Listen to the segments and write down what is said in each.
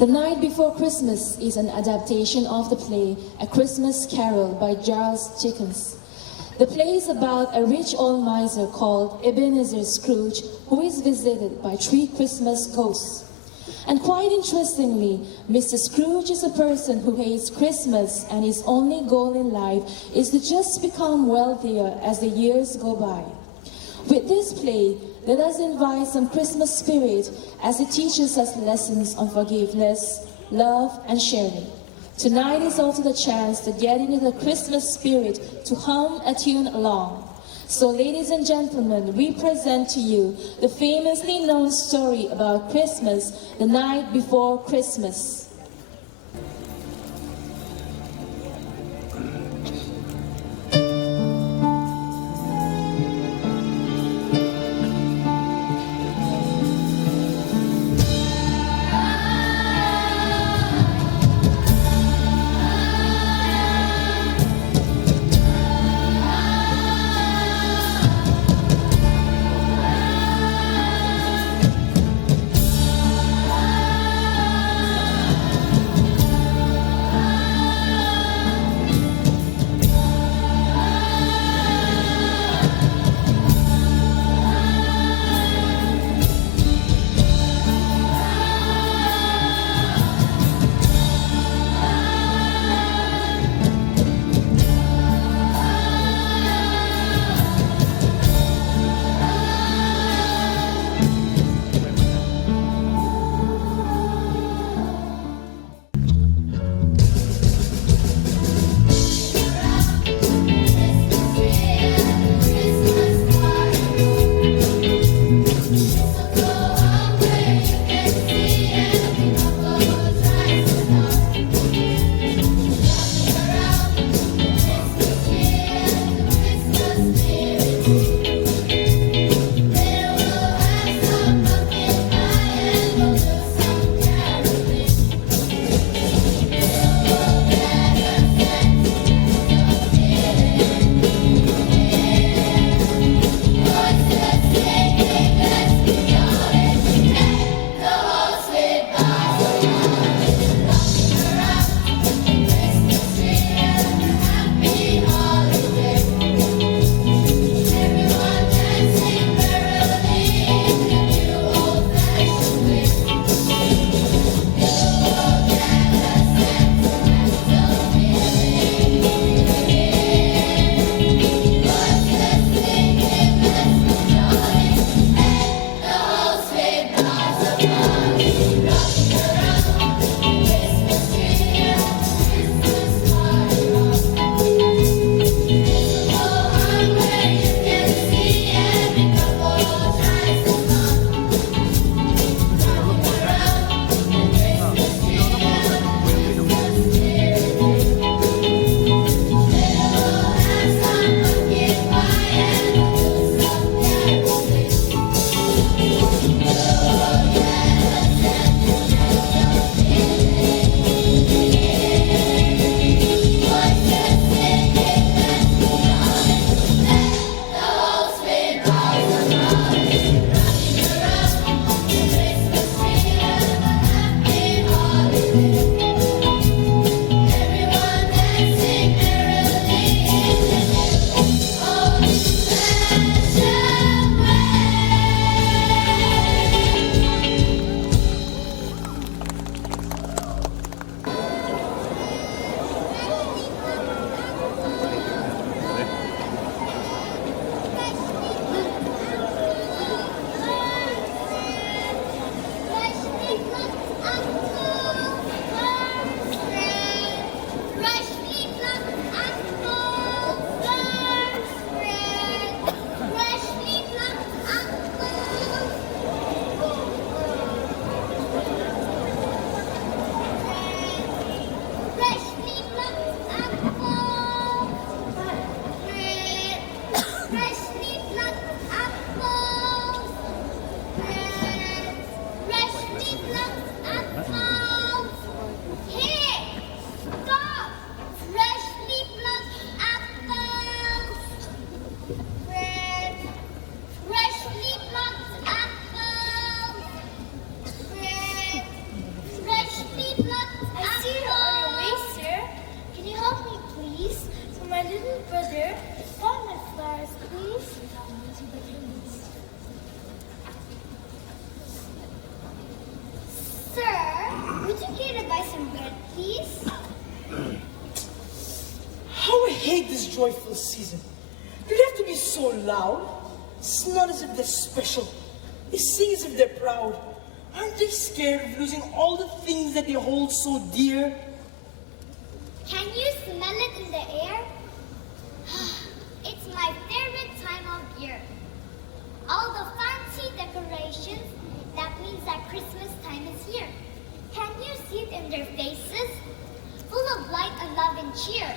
The Night Before Christmas is an adaptation of the play A Christmas Carol by Charles Dickens. The play is about a rich old miser called Ebenezer Scrooge who is visited by 3 Christmas ghosts. And quite interestingly, Mr. Scrooge is a person who hates Christmas and his only goal in life is to just become wealthier as the years go by. With this play, let us invite some Christmas spirit as it teaches us lessons on forgiveness, love, and sharing. Tonight is also the chance to get into the Christmas spirit to hum a tune along. So ladies and gentlemen, we present to you the famously known story about Christmas, The Night Before Christmas. joyful season. Do they have to be so loud? It's not as if they're special. They sing as if they're proud. Aren't they scared of losing all the things that they hold so dear? Can you smell it in the air? It's my favorite time of year. All the fancy decorations, that means that Christmas time is here. Can you see it in their faces? Full of light and love and cheer.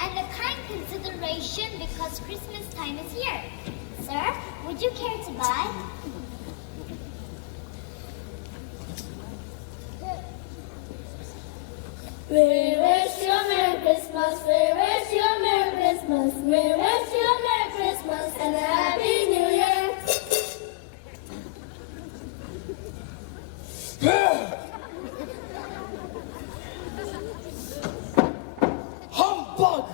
And a kind consideration because Christmas time is here. Sir, would you care to buy? We wish you a Merry Christmas, we wish you a Merry Christmas, we wish you a Merry Christmas and a Happy New Year. Humbug!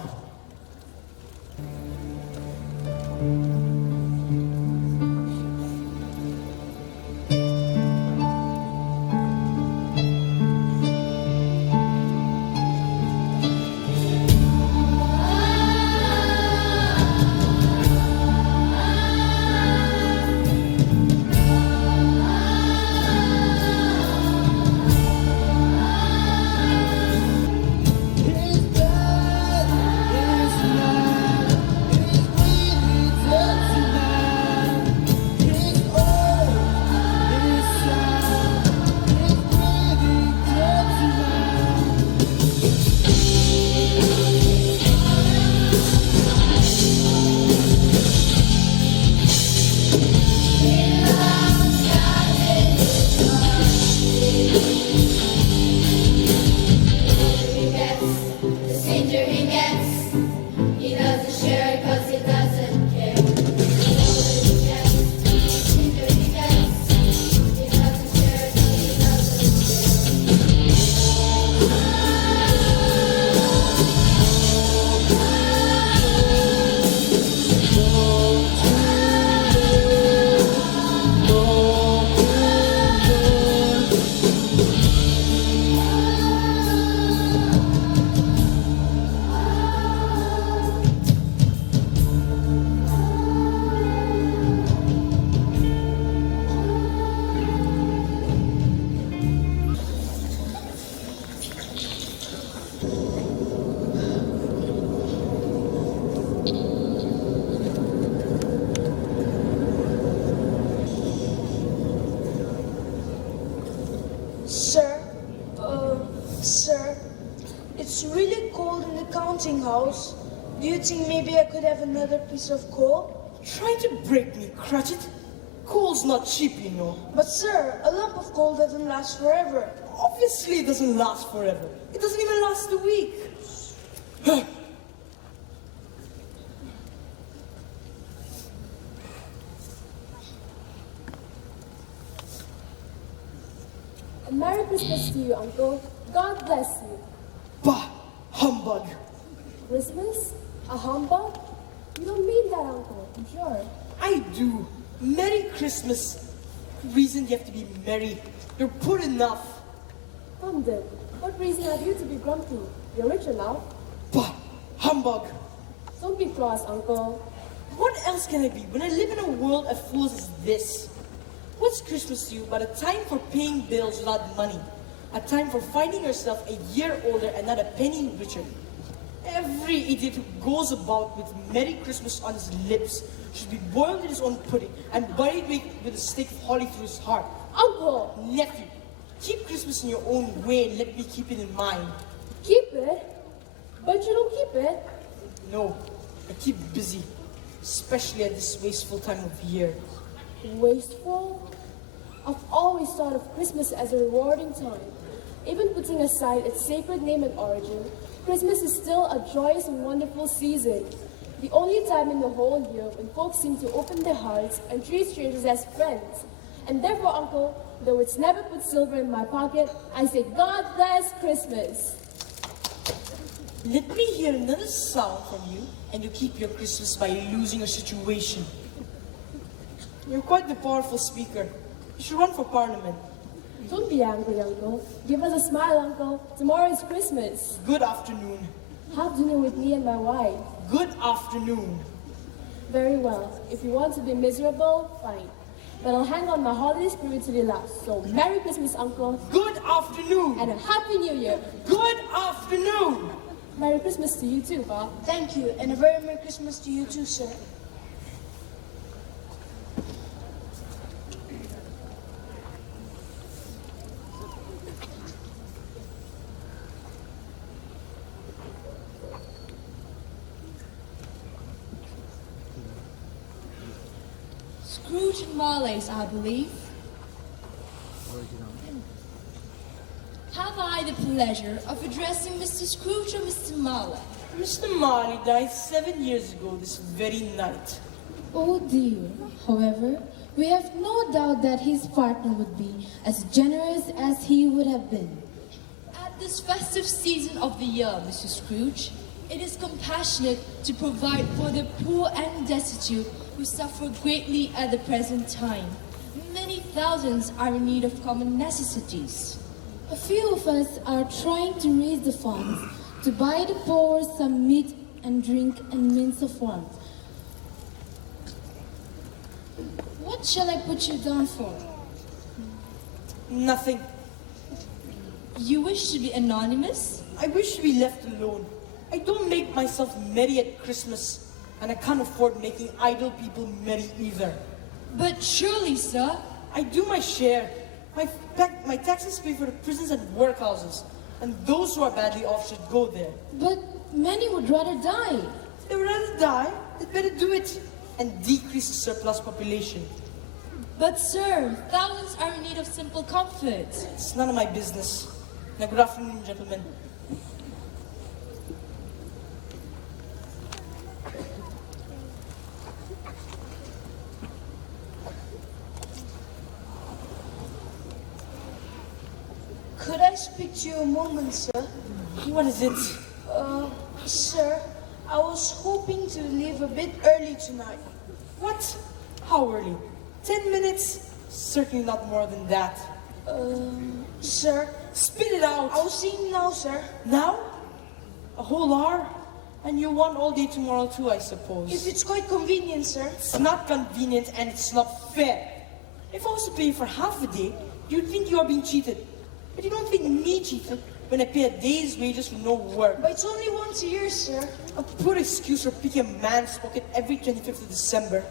Sir, it's really cold in the counting house. Do you think maybe I could have another piece of coal? Trying to break me, Cratchit? Coal's not cheap, you know. But sir, a lump of coal doesn't last forever. Obviously it doesn't last forever. It doesn't even last a week. A Merry Christmas to you, Uncle. God bless you. Bah! Humbug! Christmas? A humbug? You don't mean that, Uncle, I'm sure. I do. Merry Christmas. Reason you have to be merry. You're poor enough. Then, what reason have you to be grumpy? You're richer now. Bah! Humbug! Don't be cross, Uncle. What else can I be when I live in a world of fools as this? What's Christmas to you but a time for paying bills without money? A time for finding yourself a year older and not a penny richer? Every idiot who goes about with Merry Christmas on his lips should be boiled in his own pudding and buried with a stick of holly through his heart. Uncle! Nephew, keep Christmas in your own way and let me keep it in mine. Keep it? But you don't keep it. No, I keep busy, especially at this wasteful time of year. Wasteful? I've always thought of Christmas as a rewarding time. Even putting aside its sacred name and origin, Christmas is still a joyous and wonderful season. The only time in the whole year when folks seem to open their hearts and treat strangers as friends. And therefore, Uncle, though it's never put silver in my pocket, I say God bless Christmas. Let me hear another sound from you, and you keep your Christmas by losing your situation. You're quite the powerful speaker. You should run for parliament. Don't be angry, Uncle. Give us a smile, Uncle. Tomorrow is Christmas. Good afternoon. Have dinner with me and my wife. good afternoon. Very well. If you want to be miserable, fine. But I'll hang on my holiday spirit to the last. So Merry Christmas, Uncle. Good afternoon. And a Happy New Year. Good afternoon. Merry Christmas to you too, Bob. Thank you, and a very Merry Christmas to you too, sir. Scrooge and Marley's, I believe. Have I the pleasure of addressing Mr. Scrooge or Mr. Marley? Mr. Marley died 7 years ago this very night. Oh dear. However, we have no doubt that his partner would be as generous as he would have been. At this festive season of the year, Mr. Scrooge, it is compassionate to provide for the poor and destitute who suffer greatly at the present time. Many thousands are in need of common necessities. A few of us are trying to raise the funds to buy the poor some meat and drink and means of warmth. What shall I put you down for? Nothing. You wish to be anonymous? I wish to be left alone. I don't make myself merry at Christmas, and I can't afford making idle people merry either. But surely, sir, I do my share. My taxes pay for the prisons and workhouses, and those who are badly off should go there. But many would rather die. If they would rather die, they'd better do it and decrease the surplus population. but sir, thousands are in need of simple comfort. It's none of my business. Now, good afternoon, gentlemen. Could I speak to you a moment, sir? What is it? Sir, I was hoping to leave a bit early tonight. What? How early? 10 minutes? Certainly not more than that. Sir, Spit it out! I was seeing now, sir. Now? A whole hour? And you want all day tomorrow too, I suppose. If it's quite convenient, sir. It's not convenient and it's not fair. If I was to pay you for half a day, you'd think you are being cheated. But you don't think me cheated when I pay a day's wages for no work. But it's only once a year, sir. A poor excuse for picking a man's pocket every 25th of December.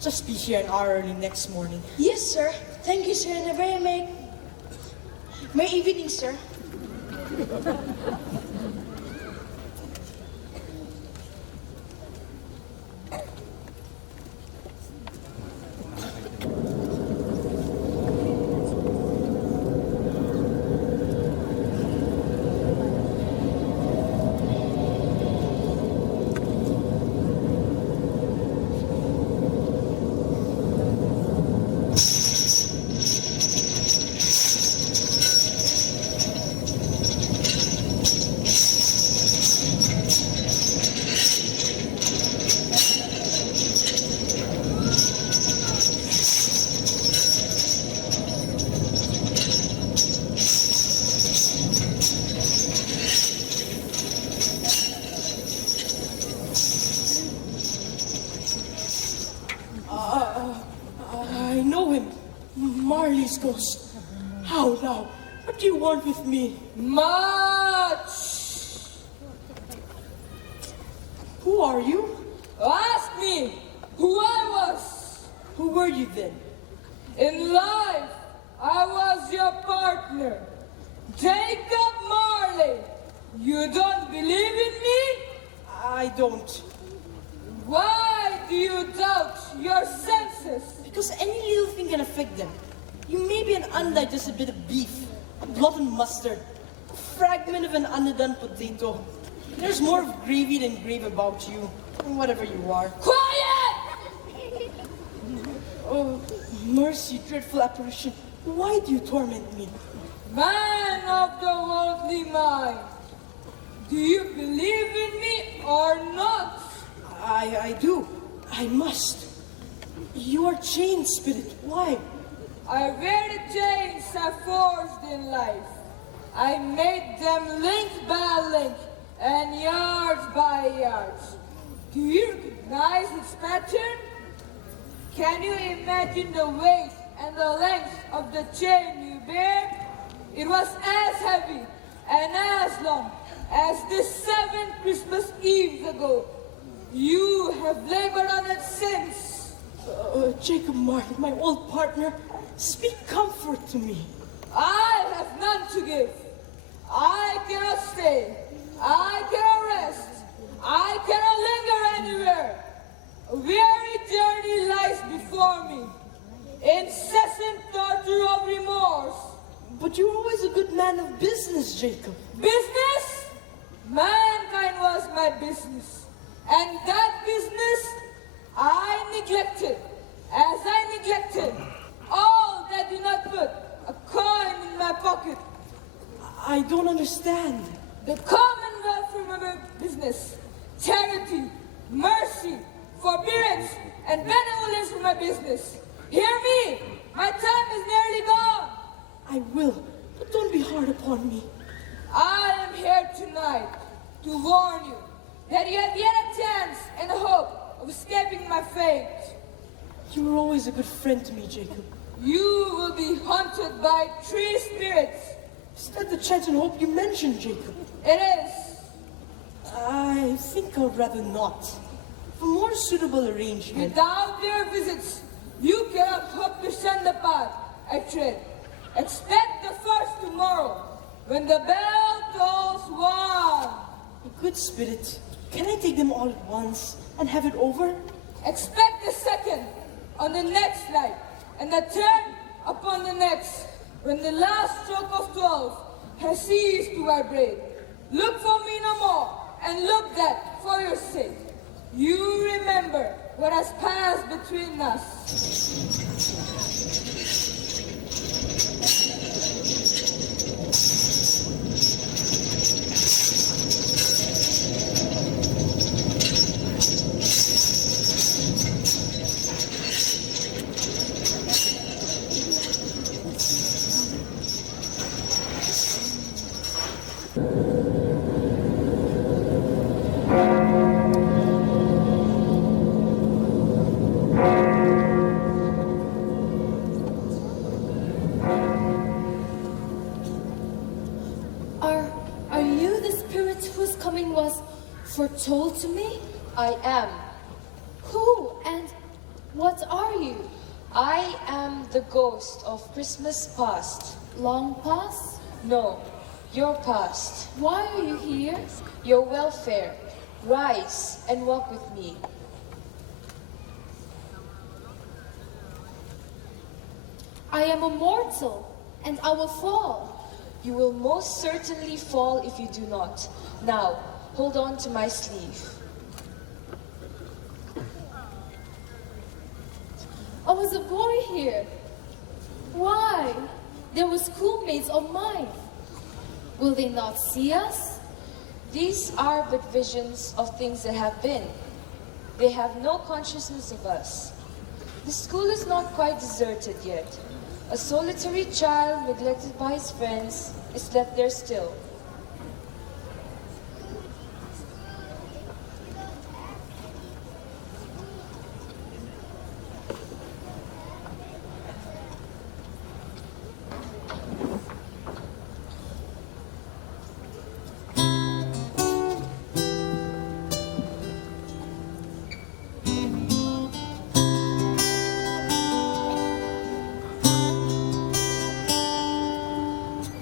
Just be here an hour early next morning. Yes, sir. Thank you, sir, and a very Merry evening, sir. I know him. Marley's ghost. How now? What do you want with me? Much! Who are you? Ask me who I was. Who were you then? In life, I was your partner, Jacob Marley. You don't believe in me? I don't. Why do you doubt your senses? Because any little thing can affect them. You may be an undigested bit of beef, a blood and mustard, a fragment of an underdone potato. There's more of gravy than grave about you, whatever you are. Quiet! Oh, mercy, dreadful apparition. Why do you torment me? Man of the worldly mind, do you believe in me or not? I do. I must. You are chained, spirit. Why? I wear the chains I forged in life. I made them link by link and yards by yards. Do you recognize its pattern? Can you imagine the weight and the length of the chain you bear? It was as heavy and as long as the 7 Christmas Eves ago. You have labored on it since. Jacob Marley, my old partner, speak comfort to me. I have none to give. I cannot stay. I cannot rest. I cannot linger anywhere. A weary journey lies before me. Incessant torture of remorse. But you're always a good man of business, Jacob. Business? Mankind was my business. And that business I neglected. As I neglected all that did not put a coin in my pocket. I don't understand. The common welfare of my business. Charity, mercy, forbearance, and benevolence for my business. Hear me! My time is nearly gone. I will, but don't be hard upon me. I am here tonight to warn you that you have yet a chance and a hope of escaping my fate. You were always a good friend to me, Jacob. You will be haunted by 3 spirits. Is that the chance and hope you mentioned, Jacob? It is. I think I'd rather not. For more suitable arrangement. Without their visits, you cannot hope to send the path I tread. Expect the first tomorrow, when the bell tolls 1. Good spirit, can I take them all at once and have it over? Expect the second on the next night, and the third upon the next, when the last stroke of 12 has ceased to vibrate. Look for me no more, and look that for your sake. You remember what has passed between us. Are you the spirit whose coming was foretold to me? I am. Who and what are you? I am the ghost of Christmas past. Long past? No, your past. Why are you here? Your welfare. Rise and walk with me. I am a mortal, and I will fall. You will most certainly fall if you do not. Now, hold on to my sleeve. I was a boy here. Why? There were schoolmates of mine. Will they not see us? These are but visions of things that have been. They have no consciousness of us. The school is not quite deserted yet. A solitary child, neglected by his friends, is left there still.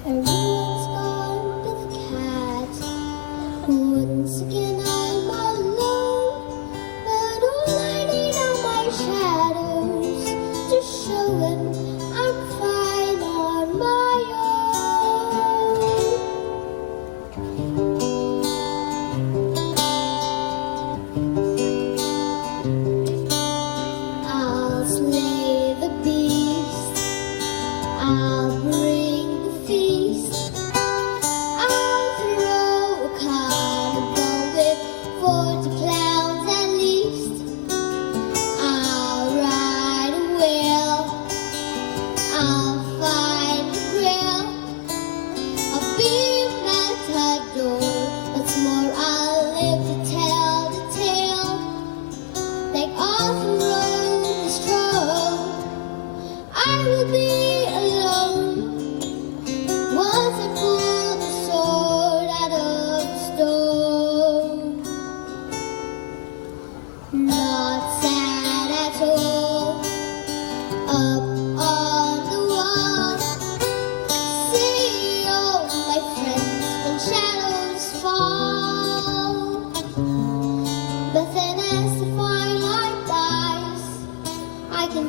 Everyone's gone.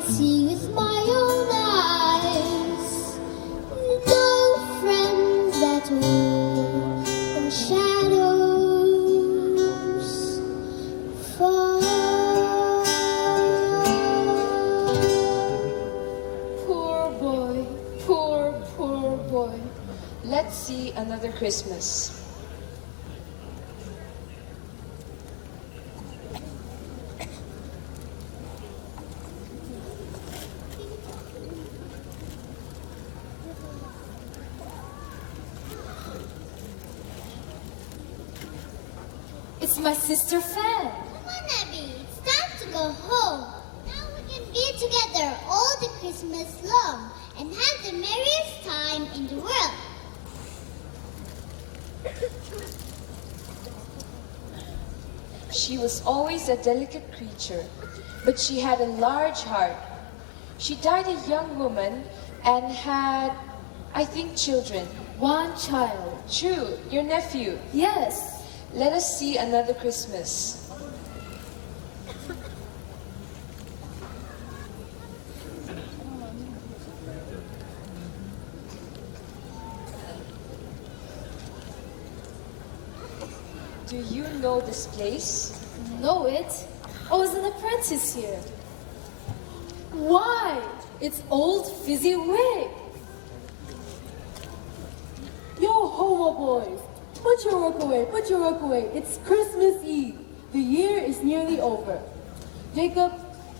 see with my own eyes. No friends at all, and shadows fall. Poor boy, poor boy. Let's see another Christmas. It's my sister Fan. Come on, Abby. It's time to go home. Now we can be together all the Christmas long and have the merriest time in the world. She was always a delicate creature, but she had a large heart. She died a young woman and had, I think, children. One child. True, your nephew. Yes. Let us see another Christmas. Do you know this place? Know it? I was an apprentice here. Why? It's old Fizzy Wig. Yo, homo boys. Put your work away, put your work away. It's Christmas Eve. The year is nearly over. Jacob,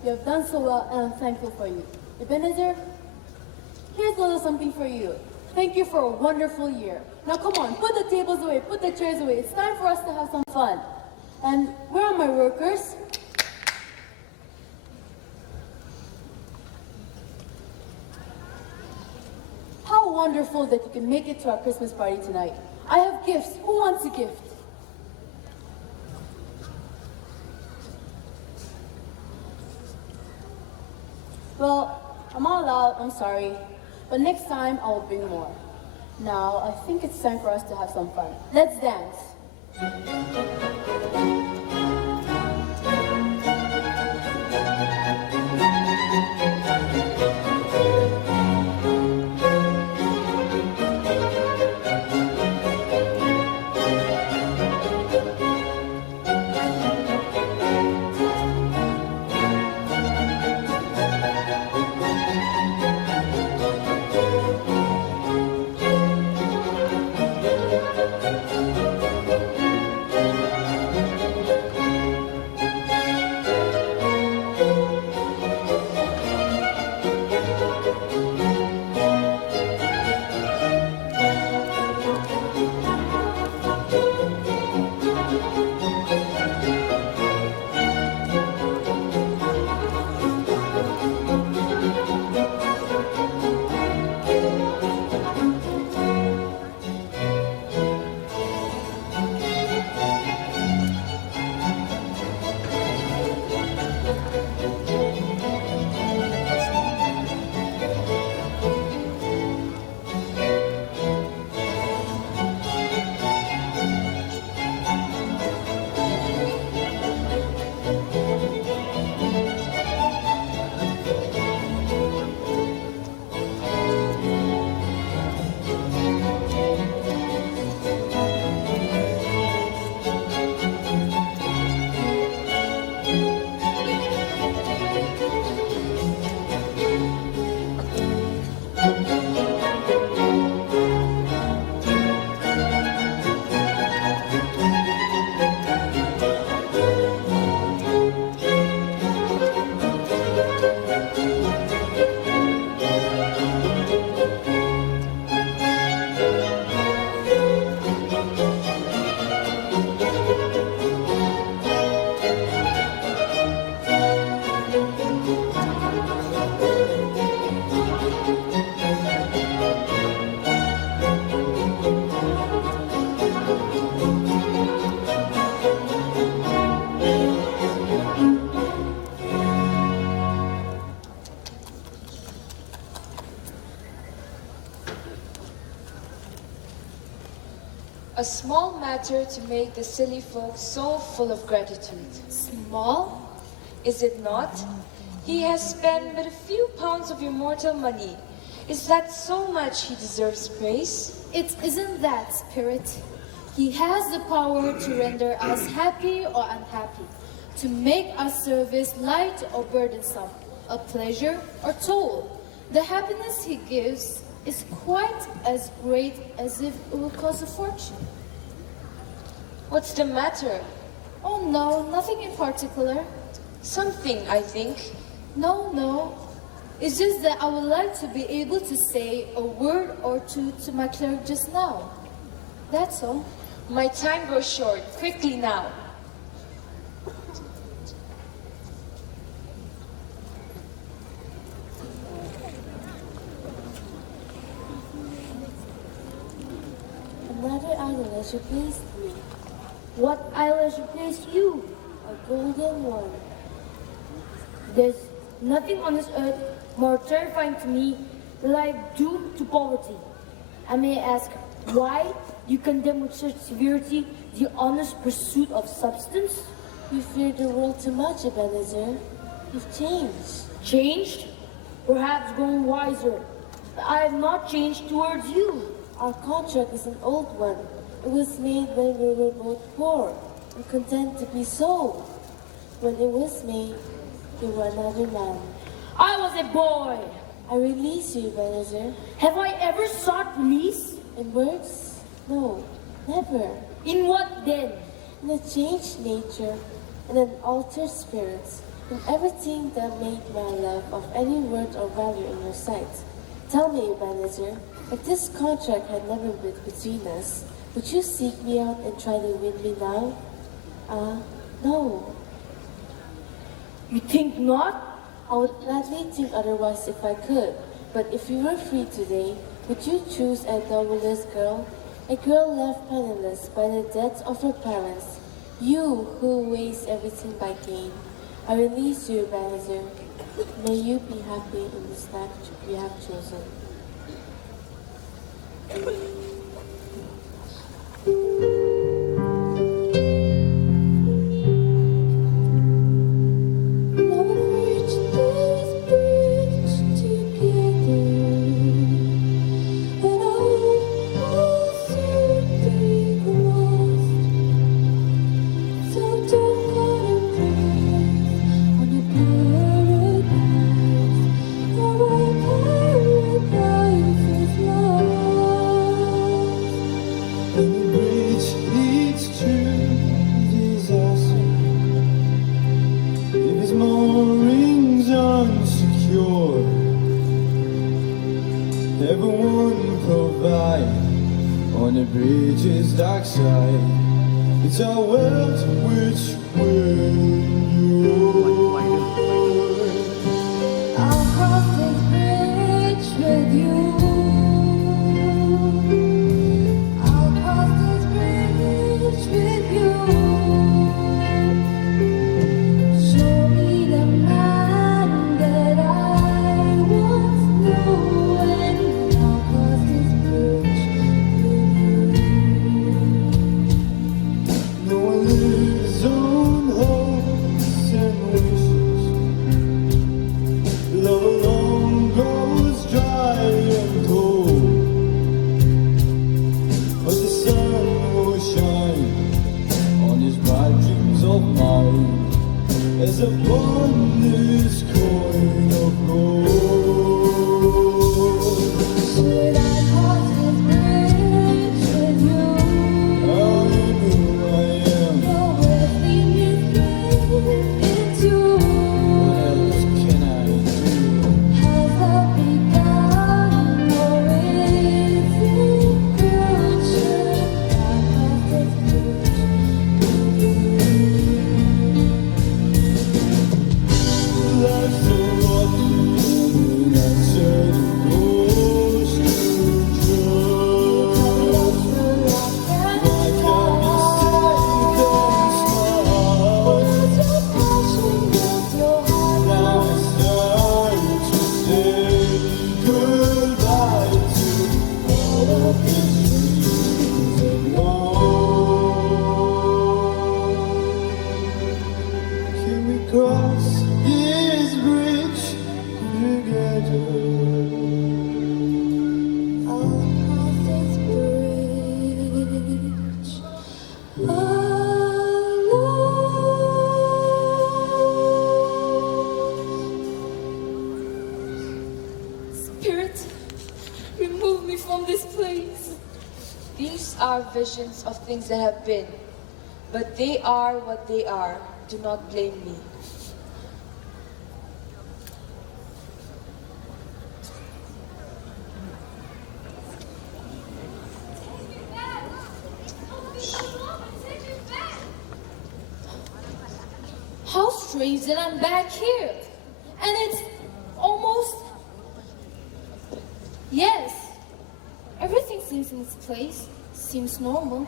you have done so well and I'm thankful for you. Ebenezer, here's a little something for you. Thank you for a wonderful year. Now come on, put the tables away, put the chairs away. It's time for us to have some fun. And where are my workers? How wonderful that you can make it to our Christmas party tonight. I have gifts. Who wants a gift? Well, I'm all out, I'm sorry. But next time, I will bring more. Now, I think it's time for us to have some fun. Let's dance. A small matter to make the silly folk so full of gratitude. Small? Is it not? He has spent but a few pounds of your mortal money. Is that so much he deserves praise? It isn't that, Spirit. He has the power to render us happy or unhappy, to make our service light or burdensome, a pleasure or toll. The happiness he gives is quite as great as if it would cost a fortune. What's the matter? Oh no, nothing in particular. Something, I think. No. It's just that I would like to be able to say a word or two to my clerk just now. That's all. My time grows short. Quickly now. Another eyelash replaced me. What eyelash replaced you? A golden one. There's nothing on this earth more terrifying to me than life doomed to poverty. I may ask, why you condemn with such severity the honest pursuit of substance? You fear the world too much, Ebenezer. You've changed. Changed? Perhaps grown wiser. But I have not changed towards you. Our contract is an old one. It was made when we were both poor and content to be so. When it was made, you were another man. I was a boy. I release you, Ebenezer. Have I ever sought release? In words? No, never. In what then? In a changed nature, in an altered spirit, in everything that made my love of any worth or value in your sight. Tell me, Ebenezer, if this contract had never been between us, would you seek me out and try to win me now? No. You think not? I would gladly think otherwise if I could, but if you were free today, would you choose a doubleless girl? A girl left penniless by the deaths of her parents, you who waste everything by gain. I release you, Ebenezer. May you be happy in this life you have chosen. It's our world which will you. I'll cross this bridge with you. I'll cross this bridge with you. Show me the man that I once knew, and I'll cross this bridge with you. No one lives on hopes and wishes. Love alone goes dry and cold. But the sun will shine on his bright dreams of mine as upon this coin of gold. Should I cross this bridge with you? How you know I am? Your everything is you. What else can I do? Has love begun, or is it good? Should I cross this bridge with you? Life's this place. These are visions of things that have been, but they are what they are. Do not blame me. How strange that I'm back here. And it's almost... Yes, everything seems in its place. Seems normal.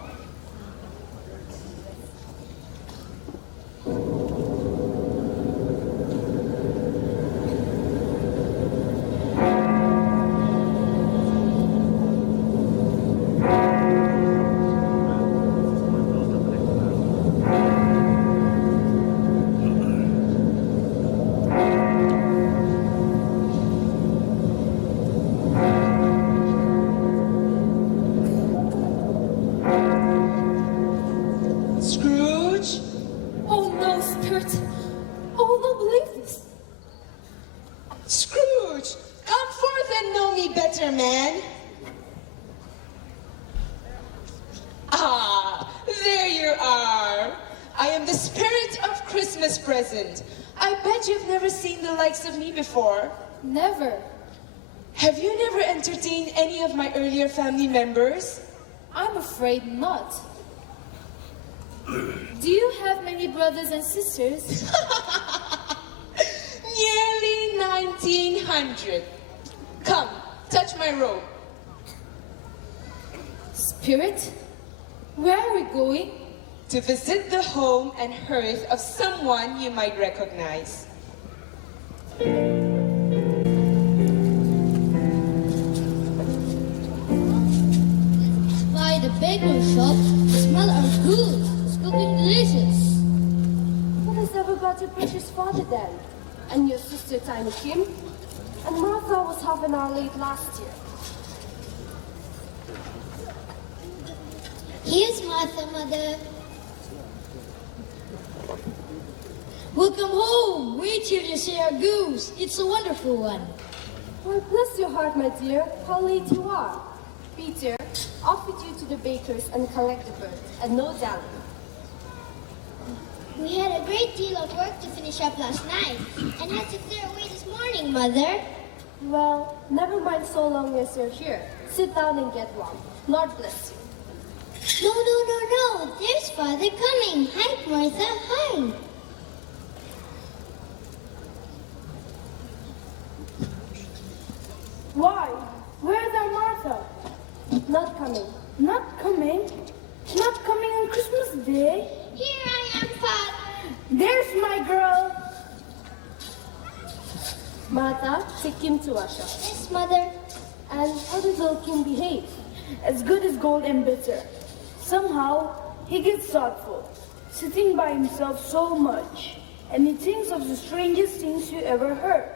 Scrooge? Oh no, Spirit. I will not believe this. Scrooge! Come forth and know me better, man. Ah, there you are. I am the spirit of Christmas present. I bet you've never seen the likes of me before. Never. Have you never entertained any of my earlier family members? I'm afraid not. Do you have many brothers and sisters? Nearly 1900. Come, touch my robe. Spirit, where are we going? To visit the home and hearth of someone you might recognize. By the bakery shop, the smell are good. It's cooking delicious. What has ever got your precious father then? And your sister Tiny Kim? And Martha was half an hour late last year. Here's Martha, Mother. Welcome home. Wait till you see our goose. It's a wonderful one. Why, bless your heart, my dear, how late you are. Peter, off with you to the baker's and collect the bird, and no doubt. We had a great deal of work to finish up last night and had to clear away this morning, Mother. Well, never mind so long as you're here. Sit down and get warm. Lord bless you. No. There's Father coming. Hi, Martha. Hi. Why? Where's our Martha? Not coming. Not coming? Not coming on Christmas Day? Here I am, Father. There's my girl. Martha, take Kim to Asha. Yes, Mother. And how does little Kim behave? As good as gold and bitter. Somehow, he gets thoughtful, sitting by himself so much, and he thinks of the strangest things you ever heard.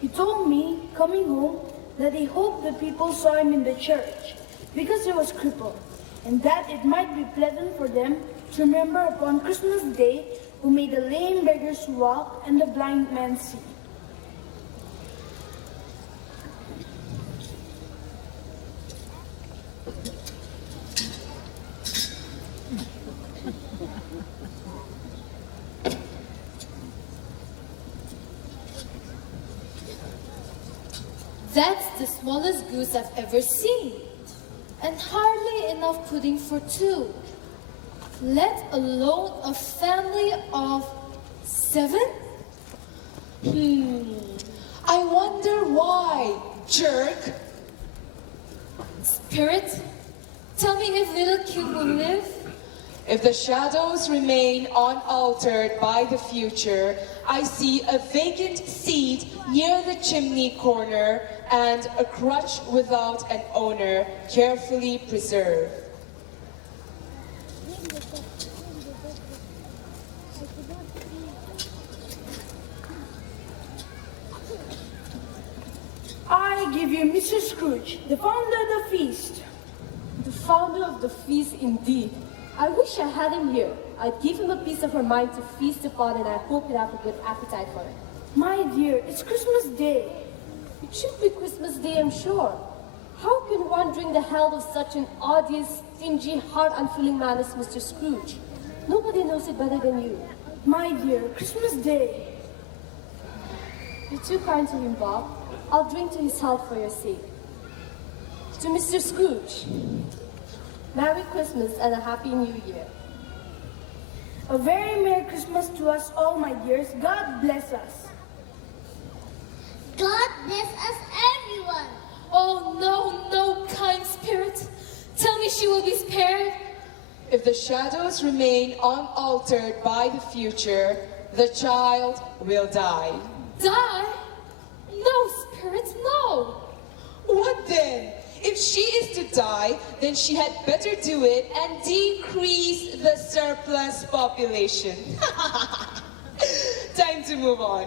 He told me, coming home, that he hoped the people saw him in the church, because he was crippled, and that it might be pleasant for them to remember upon Christmas Day who made the lame beggars walk and the blind man see. That's the smallest goose I've ever seen. And hardly enough pudding for two. Let alone a family of 7? I wonder why, jerk. Spirit, tell me if little Kim will live. If the shadows remain unaltered by the future, I see a vacant seat near the chimney corner and a crutch without an owner carefully preserved. I give you Mr. Scrooge, the founder of the feast. The founder of the feast indeed. I wish I had him here. I'd give him a piece of her mind to feast upon, and I hope he'd have a good appetite for it. My dear, it's Christmas Day. It should be Christmas Day, I'm sure. How can one drink the health of such an odious, stingy, heart-unfeeling man as Mr. Scrooge? Nobody knows it better than you. My dear, Christmas Day. You're too kind to him, Bob. I'll drink to his health for your sake. To Mr. Scrooge, Merry Christmas and a Happy New Year. A very Merry Christmas to us all, my dears. God bless us. God bless us, everyone. Oh, no, no, kind spirit. Tell me she will be spared. If the shadows remain unaltered by the future, the child will die. Die? No, spirit, no. What then? If she is to die, then she had better do it and decrease the surplus population. Time to move on.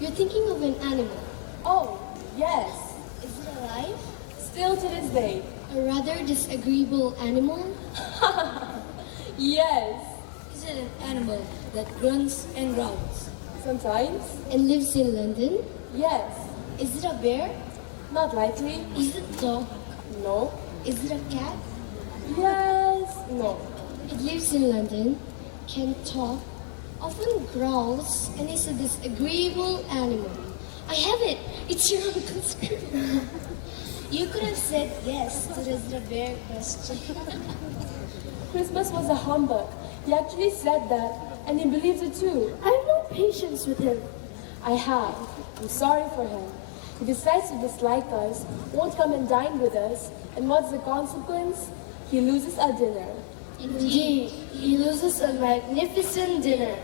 You're thinking of an animal. Oh, yes. Is it alive? Still to this day. A rather disagreeable animal? Yes. Is it an animal that grunts and growls? Sometimes. And lives in London? Yes. Is it a bear? Not likely. Is it a dog? No. Is it a cat? Yes. No. It lives in London, can talk, often growls, and is a disagreeable animal. I have it! It's your Uncle Scrooge. You could have said yes to the bear question. Christmas was a humbug. He actually said that, and he believes it too. I have no patience with him. I have. I'm sorry for him. He decides to dislike us, won't come and dine with us, and what's the consequence? He loses our dinner. Indeed, he loses a magnificent dinner.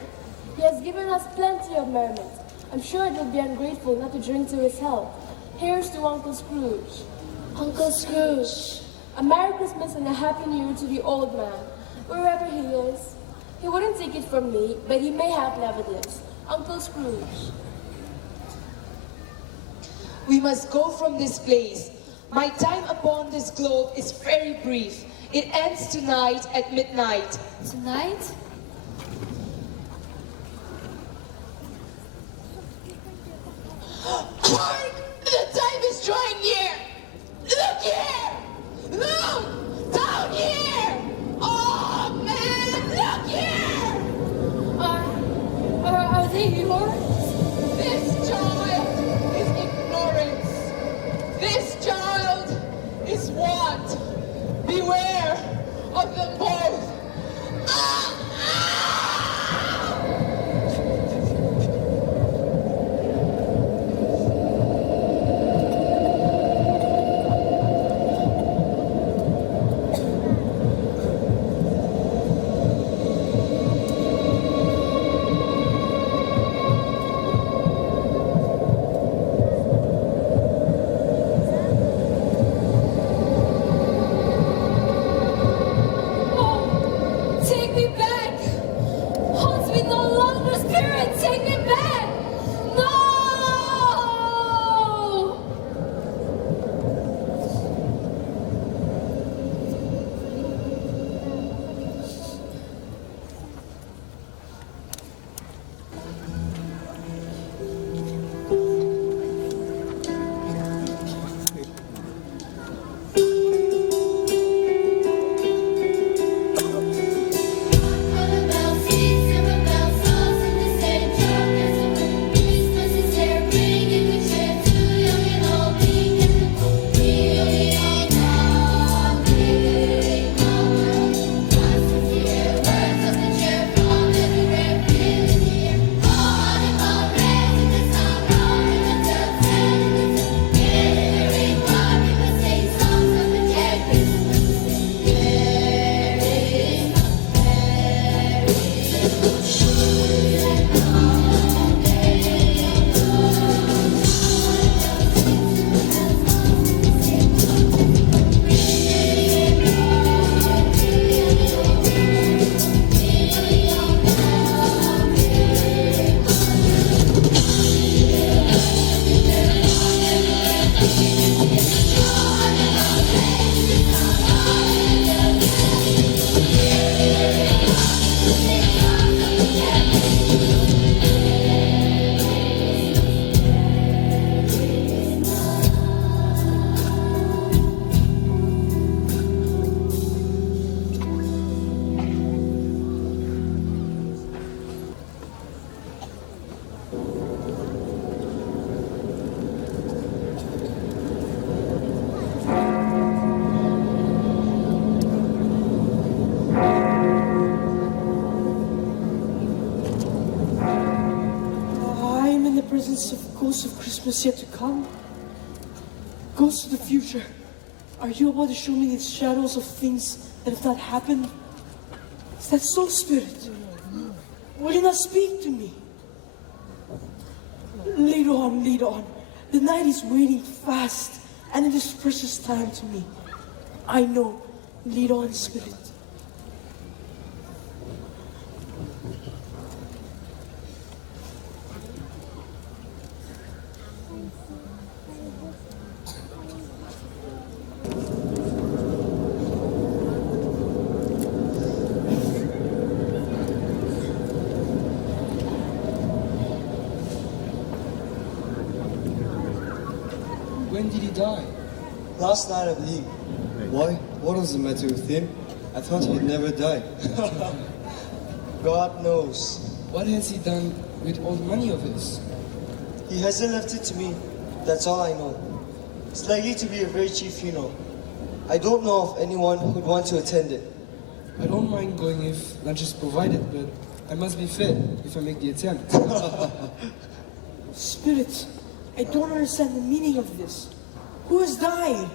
He has given us plenty of merriment. I'm sure it would be ungrateful not to drink to his health. Here's to Uncle Scrooge. Uncle Scrooge. A Merry Christmas and a Happy New Year to the old man, wherever he is. He wouldn't take it from me, but he may have nevertheless. Uncle Scrooge. We must go from this place. My time upon this globe is very brief. It ends tonight at midnight. Tonight? Hark! The time is drawing near! Look here! Look! Down here! Oh, man! Look here! Are they yours? presence of ghosts of Christmas yet to come? Ghosts of the future, are you about to show me the shadows of things that have not happened? Is that so, Spirit? Will you not speak to me? Lead on, lead on. The night is waiting fast, and it is precious time to me. I know. Lead on, Spirit. When did he die? Last night, I believe. Why? What was the matter with him? I thought he'd never die. God knows. What has he done with all the money of his? He hasn't left it to me. That's all I know. It's likely to be a very cheap funeral. I don't know of anyone who'd want to attend it. I don't mind going if lunch is provided, but I must be fed if I make the attempt. Spirit, I don't understand the meaning of this. Who has died?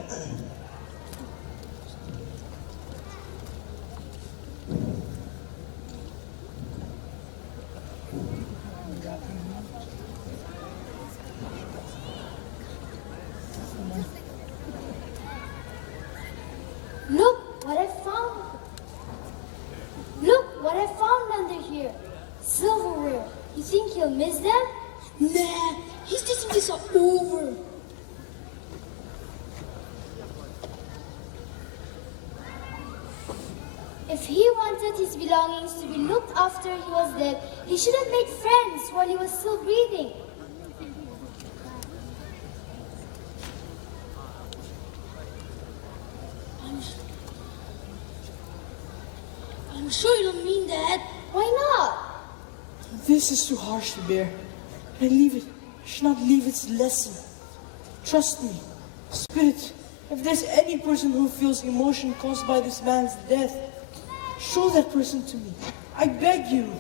Look what I found. Look what I found under here. Silverware. You think he'll miss them? Nah, he's getting this all over. If he wanted his belongings to be looked after he was dead, he should have made friends while he was still breathing. I'm sure you don't mean that. Why not? This is too harsh to bear. I leave it. I should not leave its lesson. Trust me. Spirit, if there's any person who feels emotion caused by this man's death, show that person to me. I beg you.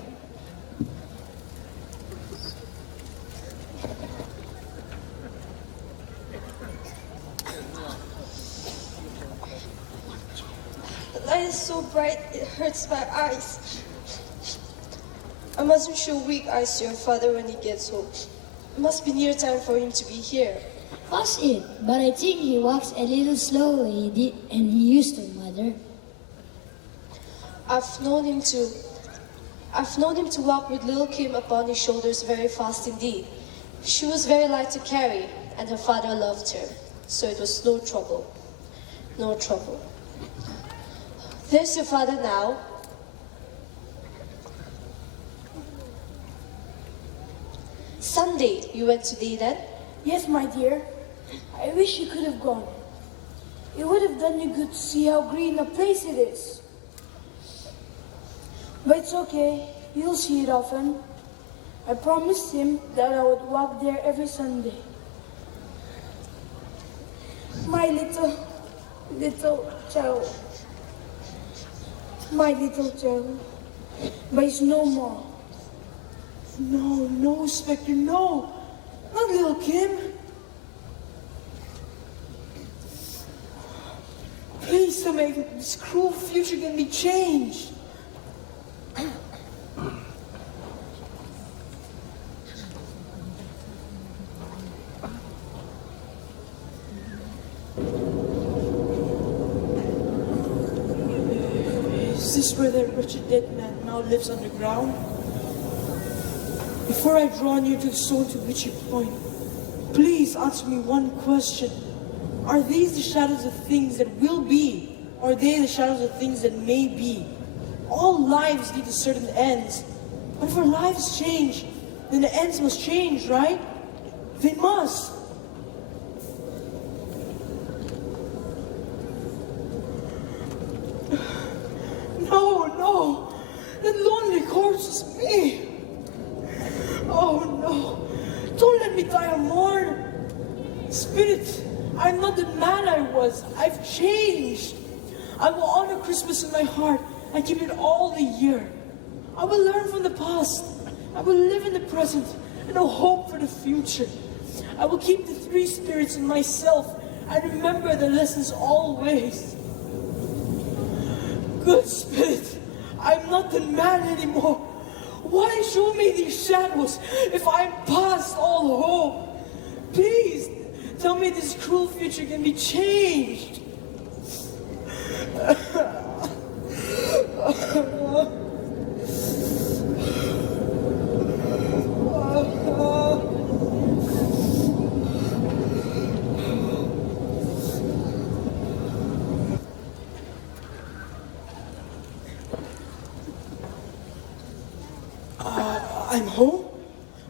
The light is so bright, it hurts my eyes. I mustn't show weak eyes to your father when he gets home. It must be near time for him to be here. Was it? But I think he walks a little slower and he used to, Mother. I've known him to walk with little Kim upon his shoulders very fast indeed. She was very light to carry, and her father loved her, so it was no trouble. No trouble. There's your father now. Sunday, you went today then? Yes, my dear. I wish you could have gone. It would have done you good to see how green a place it is. But it's okay. You'll see it often. I promised him that I would walk there every Sunday. My little child. My little child. But he's no more. No, Spectre, no. Not little Kim. Please tell me this cruel future can be changed. Is this where that wretched dead man now lives underground? Before I draw near to the stone to which you point, please answer me one question. Are these the shadows of things that will be, or are they the shadows of things that may be? All lives lead to certain ends. But if our lives change, then the ends must change, right? They must. No. That lonely corpse is me. Oh no. Don't let me die alone. Spirit, I'm not the man I was. I've changed. I will honor Christmas in my heart and keep it all the year. I will learn from the past. I will live in the present and no hope for the future. I will keep the three spirits in myself and remember the lessons always. Good Spirit, I'm not the man anymore. Why show me these shadows if I'm past all hope? Please, tell me this cruel future can be changed. I'm home.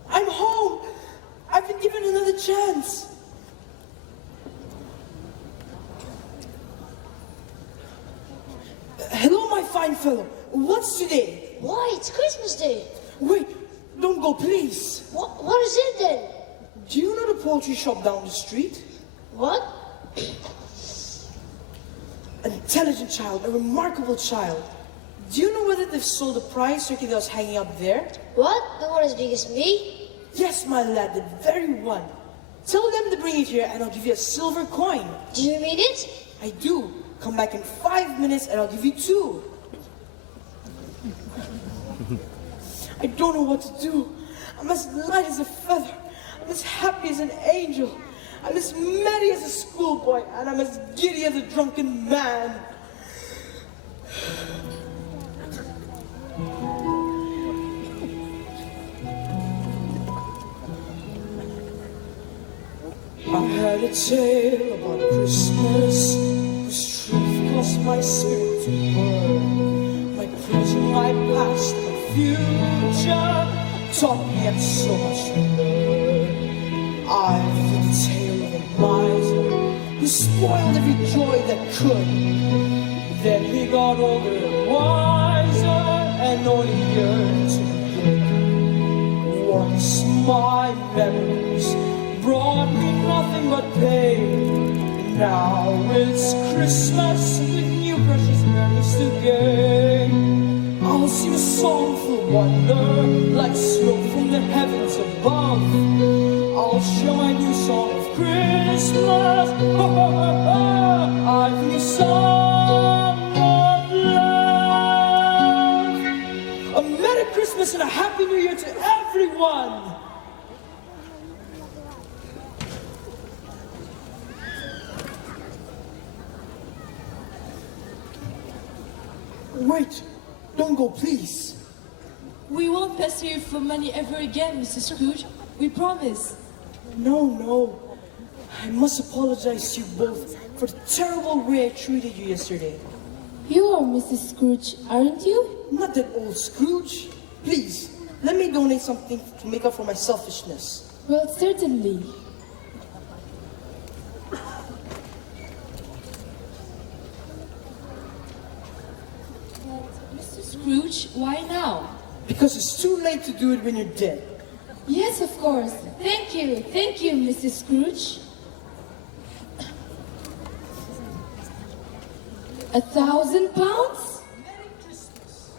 I'm home. I've been given another chance. Hello, my fine fellow. What's today? Why, it's Christmas Day. Wait, don't go, please. What is it then? Do you know the poultry shop down the street? What? An intelligent child, a remarkable child. Do you know whether they've sold the prize turkey that was hanging up there? What? The one as big as me? Yes, my lad, the very one. Tell them to bring it here and I'll give you a silver coin. Do you mean it? I do. Come back in 5 minutes and I'll give you 2. I don't know what to do. I'm as light as a feather. I'm as happy as an angel. I'm as merry as a schoolboy, and I'm as giddy as a drunken man. I had a tale about Christmas, whose truth caused my spirit to burn. My present, my past, my future taught me yet so much to learn. I've the tale of a miser who spoiled every joy that could. Then he got older and wiser and only yearned to be good. Once my memories brought me nothing but pain. Now it's Christmas with new precious memories to gain. I'll sing a song full of wonder, like smoke from the heavens above. I'll share my new song of Christmas. I've a new song of love. A Merry Christmas and a Happy New Year to everyone. Wait, don't go, please. We won't pester you for money ever again, Mr. Scrooge. We promise. No. I must apologize to you both for the terrible way I treated you yesterday. You are Mrs. Scrooge, aren't you? Not that old Scrooge. Please, let me donate something to make up for my selfishness. Well, certainly. Mr. Scrooge, why now? Because it's too late to do it when you're dead. Yes, of course. Thank you, Mrs. Scrooge. 1,000 pounds? Merry Christmas.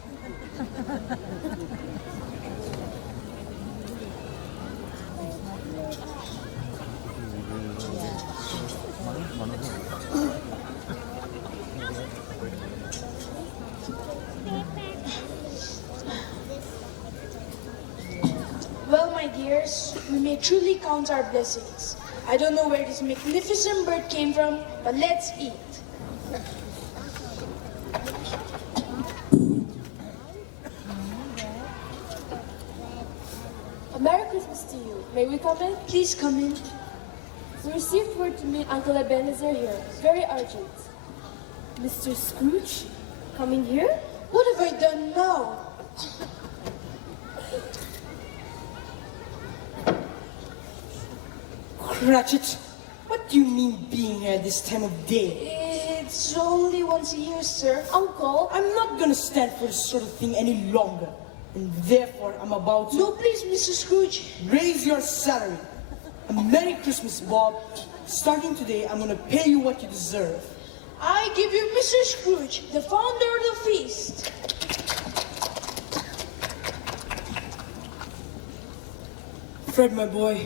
Well, my dears, we may truly count our blessings. I don't know where this magnificent bird came from, but let's eat. A Merry Christmas to you. May we come in? Please come in. We received word to meet Uncle Ebenezer here. Very urgent. Mr. Scrooge? Coming here? What have I done now? Cratchit, what do you mean being here this time of day? It's only once a year, sir. Uncle? I'm not gonna stand for this sort of thing any longer. And therefore, I'm about to... No, please, Mr. Scrooge. Raise your salary. A Merry Christmas, Bob. Starting today, I'm gonna pay you what you deserve. I give you Mr. Scrooge, the founder of the feast. Fred, my boy,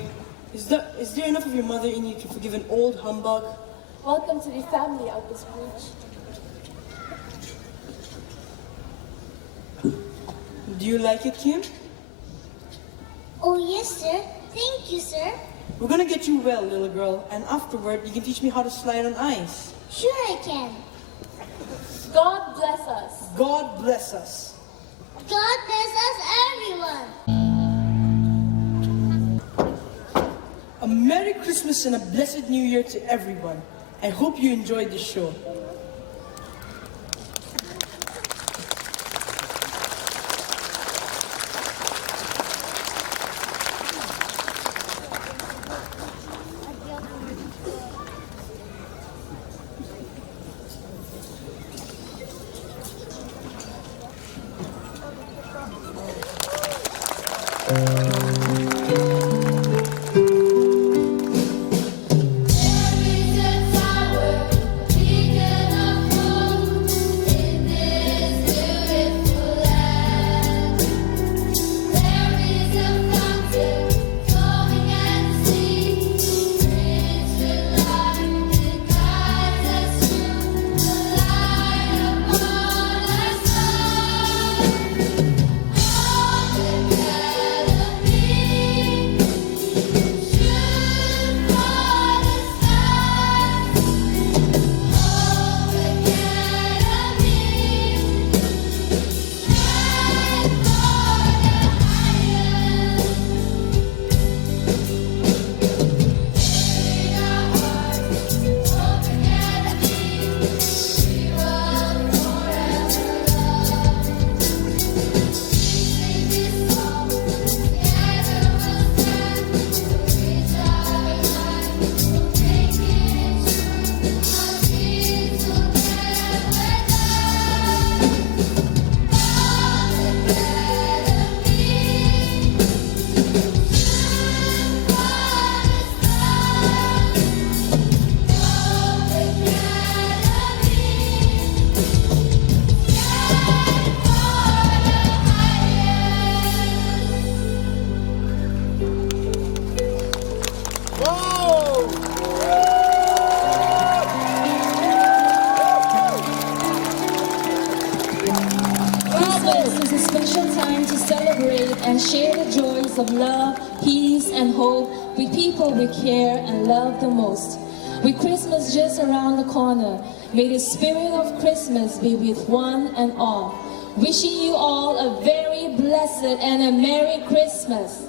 is there enough of your mother in you to forgive an old humbug? Welcome to the family, Uncle Scrooge. Do you like it, Kim? Oh, yes, sir. Thank you, sir. We're gonna get you well, little girl, and afterward you can teach me how to slide on ice. Sure I can. God bless us. God bless us. God bless us, everyone. A Merry Christmas and a blessed New Year to everyone. I hope you enjoyed this show. Christmas is a special time to celebrate and share the joys of love, peace, and hope with people we care and love the most. With Christmas just around the corner, may the spirit of Christmas be with one and all. Wishing you all a very blessed and a Merry Christmas.